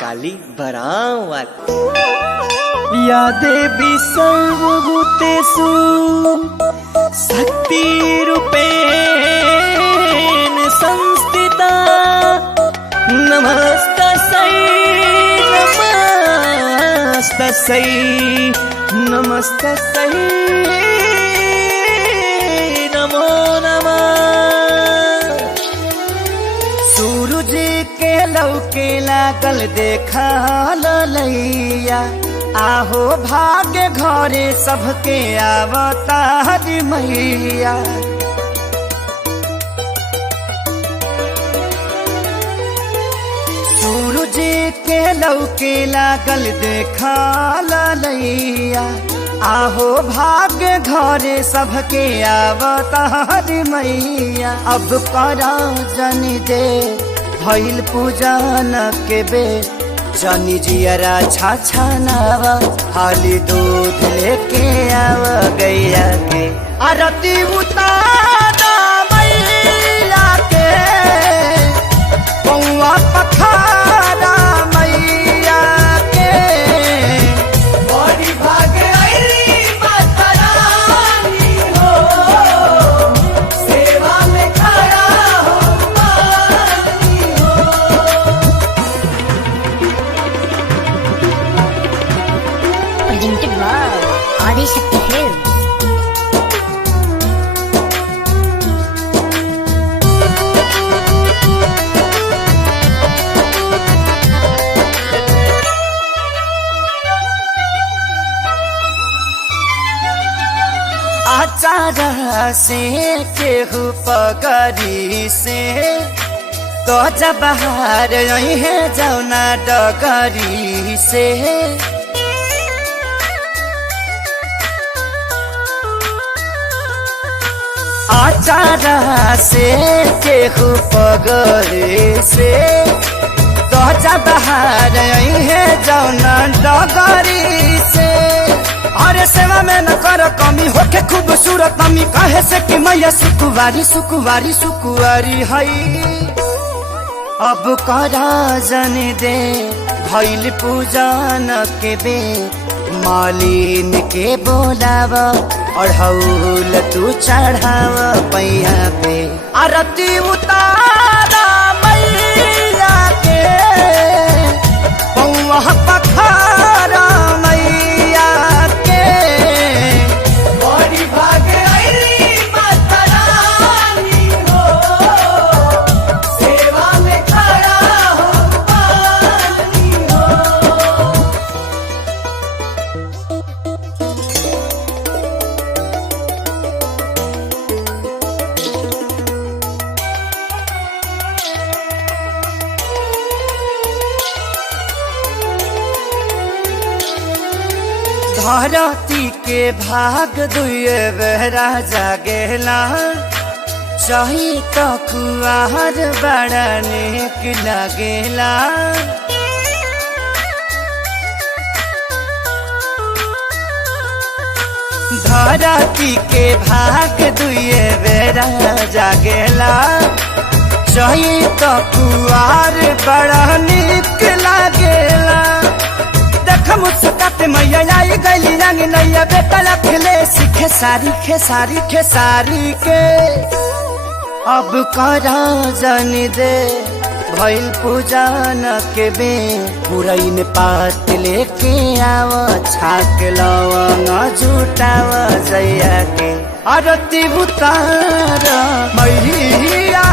काली भरावत। या देवी सर्वभूतेषु शक्तिरूपेण संस्थिता नमस्तस्यै नमस्तस्यै नमस्तस्यै नमो नमः। सूरज के लौके लागल देखा ललैया आहो भाग्य घरे सबके अवतार मैया। सूरज के लौके लागल देखा ललैया आहो भाग्य घरे सबके अवतार मैया। अब करा जन दे भइल पूजन के बे जनी जियरा छाछा नावा हाली दूध लेके आव गैया के आरती उतारा मैया के पौआ पखारा मैया के। बड़ी भागे आईली माता रानी हो सेवा में खड़ा हो मानी हो। Presented by Adishakti Films. आचार से केहू पगरी से तो जब बाहर है जौना डगरी से। आचार से केहू पगरी से तो जब बाहर है जौना डगरी से। अरे सेवा में न कर कमी होके खूबसूरत मम्मी कहे से कि मैया सुकुवारी सुकुवारी सुकुवारी हई। अब करा जन दे भइल पूजन के बे मालिन के बोलाव अढ़ौल तू चढ़ाव पैया पे आरती उतारा मैया के पौआ पखारा मैया के। बड़ी भागे आईली माता रानी हो सेवा में खड़ा हो पानी हो। धरती के भाग दुए बेरा जागेला चाही तो कुआर बड़ा नेक लगेला। धरती के भाग दुए बेरा जागेला चाही तो कुआर बड़ा नेक लगेला। मुझसे मैया आई गली रंग नैया बेटा लखले सीखे सारी खेसारी खेसारी के। अब करा जन दे भइल पूजन के बे पुरई में पात लेके आव छाक लवंग जुटाव जैया के आरती उतार मैया